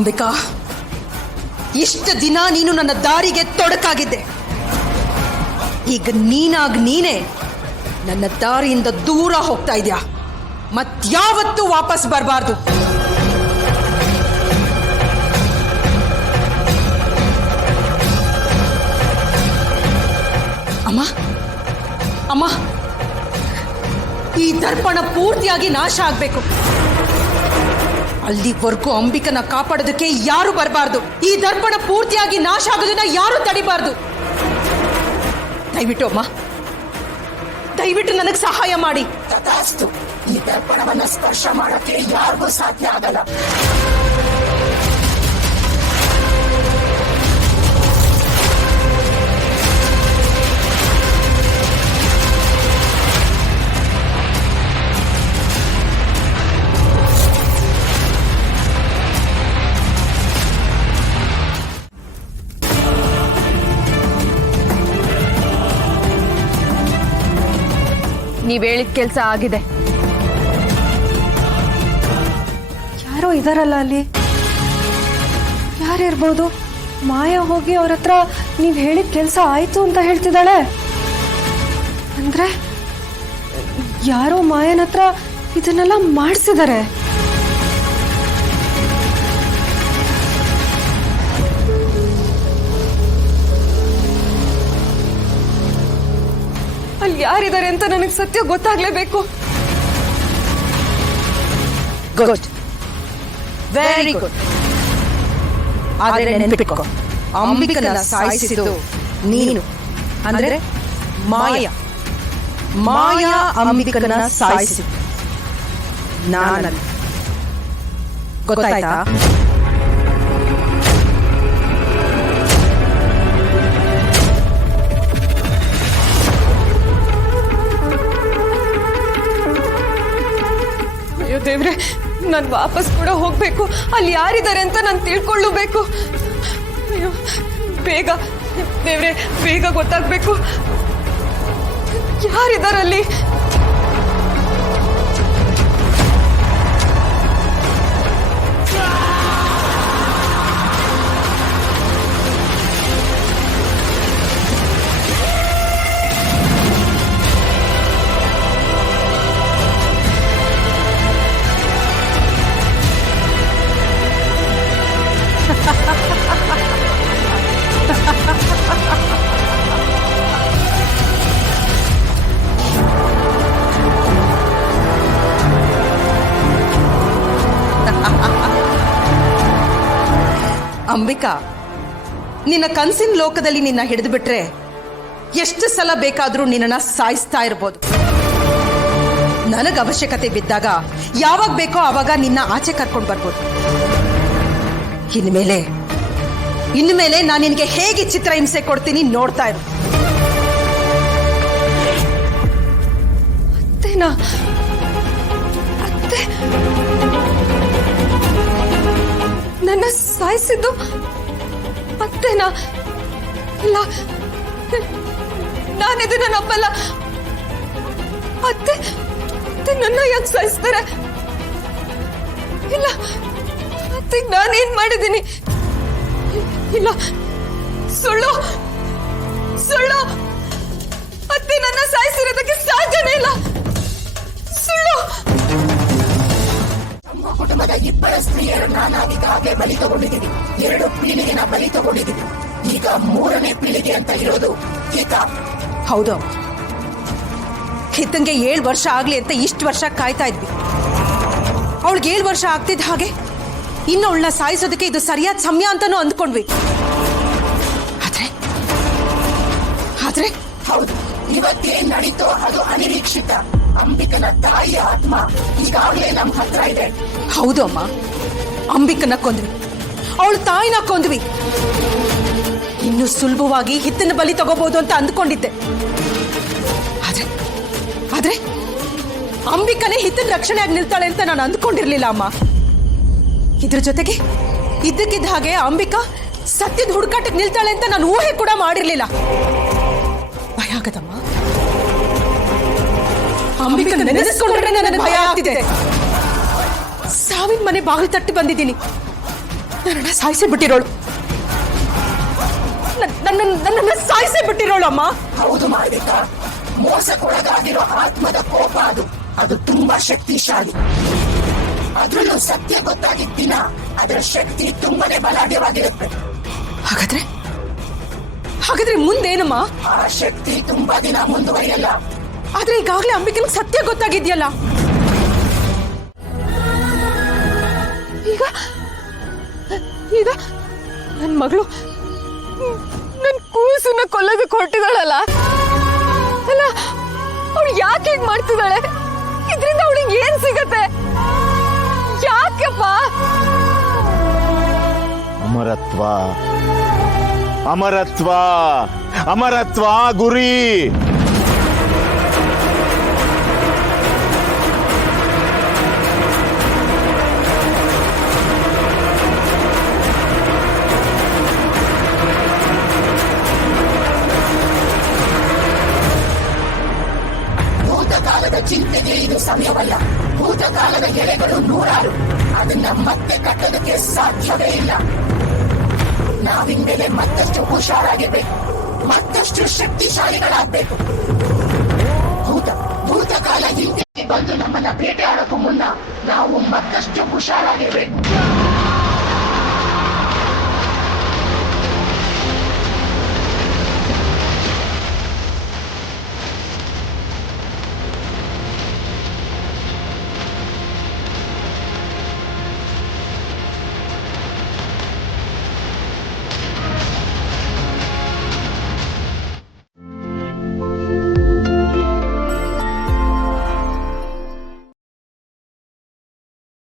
ಅಂಬಿಕಾ, ಇಷ್ಟು ದಿನ ನೀನು ನನ್ನ ದಾರಿಗೆ ತೊಡಕಾಗಿದ್ದೆ. ಈಗ ನೀನೇ ನನ್ನ ದಾರಿಯಿಂದ ದೂರ ಹೋಗ್ತಾ ಇದೆಯಾ. ಮತ್ಯಾವತ್ತೂ ವಾಪಸ್ ಬರಬಾರ್ದು. ಅಮ್ಮ ಅಮ್ಮ, ಈ ದರ್ಪಣ ಪೂರ್ತಿಯಾಗಿ ನಾಶ ಆಗ್ಬೇಕು. ಅಲ್ಲಿವರೆಗೂ ಅಂಬಿಕನ ಕಾಪಾಡೋದಕ್ಕೆ ಯಾರು ಬರಬಾರ್ದು. ಈ ದರ್ಪಣ ಪೂರ್ತಿಯಾಗಿ ನಾಶ ಆಗೋದನ್ನ ಯಾರು ತಡಿಬಾರ್ದು. ದಯವಿಟ್ಟು ಅಮ್ಮ, ದಯವಿಟ್ಟು ನನಗೆ ಸಹಾಯ ಮಾಡಿ. ತಥಾಸ್ತು. ಈ ದರ್ಪಣವನ್ನ ಸ್ಪರ್ಶ ಮಾಡೋಕೆ ಯಾರಿಗೂ ಸಾಧ್ಯ ಆಗಲ್ಲ. ನೀವ್ ಹೇಳಿದ ಕೆಲಸ ಆಗಿದೆ. ಯಾರೋ ಇದಾರಲ್ಲ ಅಲ್ಲಿ, ಯಾರಿರ್ಬೋದು? ಮಾಯಾ ಹೋಗಿ ಅವ್ರ ಹತ್ರ ನೀವ್ ಹೇಳಿದ ಕೆಲಸ ಆಯ್ತು ಅಂತ ಹೇಳ್ತಿದ್ದಾಳೆ. ಅಂದ್ರೆ ಯಾರೋ ಮಾಯನ ಹತ್ರ ಇದನ್ನೆಲ್ಲ ಮಾಡಿಸಿದ್ದಾರೆ. ಅಲ್ಲಿ ಯಾರಿದ್ದಾರೆ ಅಂತ ನನಗೆ ಸತ್ಯ ಗೊತ್ತಾಗ್ಲೇಬೇಕು. Good, very good. ಆದರೆ ನೆನಪಿಟ್ಕೋ, ಅಂಬಿಕನ ಸಾಯಿಸಿದ್ದು ನೀನು. ಅಂದ್ರೆ ಮಾಯಾ ಅಂಬಿಕನ ಸಾಯಿಸಿದ್ದು ನಾನಲ್ಲ. ಗೊತ್ತಾಯ್ತಾ? ಅಯ್ಯೋ ದೇವ್ರೆ, ನಾನು ವಾಪಸ್ ಕೂಡ ಹೋಗ್ಬೇಕು. ಅಲ್ಲಿ ಯಾರಿದ್ದಾರೆ ಅಂತ ನಾನು ತಿಳ್ಕೊಳ್ಳಬೇಕು. ಅಯ್ಯೋ ಬೇಗ ದೇವ್ರೆ, ಬೇಗ ಗೊತ್ತಾಗ್ಬೇಕು ಯಾರಿದ್ದಾರಲ್ಲಿ. ಅಂಬಿಕಾ, ನಿನ್ನ ಕನಸಿನ ಲೋಕದಲ್ಲಿ ನಿನ್ನ ಹಿಡಿದು ಬಿಟ್ರೆ ಎಷ್ಟು ಸಲ ಬೇಕಾದ್ರೂ ನಿನ್ನನ್ನ ಸಾಯಿಸ್ತಾ ಇರ್ಬೋದು. ನನಗೆ ಅವಶ್ಯಕತೆ ಬಿದ್ದಾಗ ಯಾವಾಗ ಬೇಕೋ ಆವಾಗ ನಿನ್ನ ಆಚೆ ಕರ್ಕೊಂಡು ಬರ್ಬೋದು. ಇನ್ಮೇಲೆ ನಾನು ನಿನಗೆ ಹೇಗೆ ಚಿತ್ರಹಿಂಸೆ ಕೊಡ್ತೀನಿ ನೋಡ್ತಾ ಇರು. ಅತ್ತೆ, ನನ್ನ ಸಾಯಿಸಿದ್ದು ಅತ್ತೆನಾ? ಇಲ್ಲ, ನಾನಿದನ್ನ ನಂಬಲ್ಲ. ಅತ್ತೆ ನನ್ನ ಯಾಕೆ ಸಾಯಿಸ್ತಾರೆ? ಇಲ್ಲ, ಅತ್ತೆ ನಾನೇನ್ ಮಾಡಿದ್ದೀನಿ? ಇಲ್ಲ, ಸುಳ್ಳು ಸುಳ್ಳು. ಅತ್ತೆ ನನ್ನ ಸಾಯಿಸಿರೋದಕ್ಕೆ ಸಾಧ್ಯನೇ ಇಲ್ಲ. ಸುಳ್ಳು. ನಮ್ಮ ಕುಟುಂಬದ ಇಬ್ಬರ ಸ್ತ್ರೀಯರು ನಾನಾಗಿದ್ದಾಗೆ ಬಲಿ ತಗೊಂಡಿದ್ದೀನಿ. 2 ಪೀಳಿಗೆನ ಬಲಿ ತಗೊಂಡಿದ್ದೀನಿ. ಈಗ 3ನೇ ಪೀಳಿಗೆ ಅಂತ ಇರೋದು ಗೀತ. ಹೌದು, ಹಿತಂಗೆ 7 ವರ್ಷ ಆಗ್ಲಿ ಅಂತ ಇಷ್ಟು ವರ್ಷ ಕಾಯ್ತಾ ಇದ್ವಿ. ಅವಳಿಗೆ 7 ವರ್ಷ ಆಗ್ತಿದ್ದ ಹಾಗೆ ಇನ್ನು ಅವಳನ್ನ ಸಾಯಿಸೋದಕ್ಕೆ ಇದು ಸರಿಯಾದ ಸಮಯ ಅಂತಾನೂ ಅಂದ್ಕೊಂಡ್ವಿ. ಆದ್ರೆ ಹೌದು, ಇವತ್ತೇನ್ ನಡೀತೋ ಅದು ಅನಿರೀಕ್ಷಿತ. ಅಂಬಿಕನ ತಾಯಿಯ ಆತ್ಮ ಈಗಾಗಲೇ ನಮ್ಮ ಹತ್ರ ಇದೆ. ಹೌದು ಅಮ್ಮ, ಅಂಬಿಕನ ಕೊಂದ್ವಿ, ಅವಳ ತಾಯಿನ ಕೊಂದ್ವಿ. ಇನ್ನು ಸುಲಭವಾಗಿ ಹಿತ್ತನ ಬಲಿ ತಗೋಬಹುದು ಅಂತ ಅಂದ್ಕೊಂಡಿದ್ದೆ. ಆದ್ರೆ ಅಂಬಿಕನೇ ಹಿತ್ತನ ರಕ್ಷಣೆಯಾಗಿ ನಿಲ್ತಾಳೆ ಅಂತ ನಾನು ಅಂದ್ಕೊಂಡಿರ್ಲಿಲ್ಲ ಅಮ್ಮ. ಇದ್ರ ಜೊತೆಗೆ ಇದ್ದಕ್ಕಿದ್ದ ಹಾಗೆ ಅಂಬಿಕಾ ಸತ್ಯದ ಹುಡುಕಾಟಕ್ಕೆ ನಿಲ್ತಾಳೆ ಅಂತ ನಾನು ಊಹೆ ಕೂಡ ಮಾಡಿರ್ಲಿಲ್ಲ. ಭಯ ಆಗದಮ್ಮ. ಅಂಬಿಕಾ ನೆನೆಸ್ಕೊಂಡ್ರೆ ನನಗೆ ಭಯ ಆಗ್ತಿದೆ. ಸಾವಿನ ಮನೆ ಬಾಗಿಲು ತಟ್ಟಿ ಬಂದಿದ್ದೀನಿ. ನನ್ನನ್ನ ಸಾಯಿಸಿ ಬಿಟ್ಟಿರೋಳು, ನನ್ನನ್ನ ಸಾಯಿಸಿ ಬಿಟ್ಟಿರೋಳು ಅಮ್ಮ. ಹೌದು ಮಾಲವಿಕಾ, ಮೋಸಕ್ಕೊಳಗಾಗಿರೋ ಆತ್ಮದ ಕೋಪ ಅದು ತುಂಬಾ ಶಕ್ತಿಶಾಲಿ. ಅದ್ರಲ್ಲೂ ಸತ್ಯ ಗೊತ್ತಾಗಿದ್ದ ದಿನ ಅದರ ಶಕ್ತಿ ತುಂಬಾನೇ ಬಲಾಢ್ಯವಾಗಿರುತ್ತೆ. ಹಾಗಾದ್ರೆ ಮುಂದೇನಮ್ಮ? ಆ ಶಕ್ತಿ ತುಂಬಾ ದಿನ ಮುಂದುವರಿಯಲ್ಲ. ಆದ್ರೆ ಈಗಾಗ್ಲೇ ಅಂಬಿಕನ್ ಸತ್ಯ ಗೊತ್ತಾಗಿದ್ಯಲ್ಲ. ಈಗ ನನ್ ಮಗಳು ನನ್ ಕೂಸನ್ನ ಕೊಲ್ಲೋದಕ್ಕೆ ಹೊರಟಿದಾಳಲ್ಲ. ಅಲ್ಲ, ಅವಳು ಯಾಕೆ ಹೀಗ್ ಮಾಡ್ತಿದ್ದಾಳೆ? ಇದ್ರಿಂದ ಅವಳಿಗೆ ಏನ್ ಸಿಗತ್ತೆ? ಯಾಕಪ್ಪ? ಅಮರತ್ವ, ಅಮರತ್ವ, ಅಮರತ್ವ ಗುರಿ. ಭೂತಕಾಲದ ಚಿಂತೆಗೆ ಇದು ಸಮಯವಲ್ಲ. ಭೂತಕಾಲದ ಎಳೆಗಳು ನೂರಾರು, ಅದನ್ನ ಮತ್ತೆ ಕಟ್ಟೋದಕ್ಕೆ ಸಾಧ್ಯವೇ ಇಲ್ಲ. ನಾವಿಂದಲೇ ಮತ್ತಷ್ಟು ಹುಷಾರಾಗಿರ್ಬೇಕು, ಮತ್ತಷ್ಟು ಶಕ್ತಿಶಾಲಿಗಳಾಗಬೇಕು. ಭೂತಕಾಲ ಹಿಂದೆ ಬಂದು ನಮ್ಮನ್ನ ಬೇಟೆಯಾಡೋಕ್ಕೂ ಮುನ್ನ ನಾವು ಮತ್ತಷ್ಟು ಹುಷಾರಾಗಿರ್ಬೇಕು.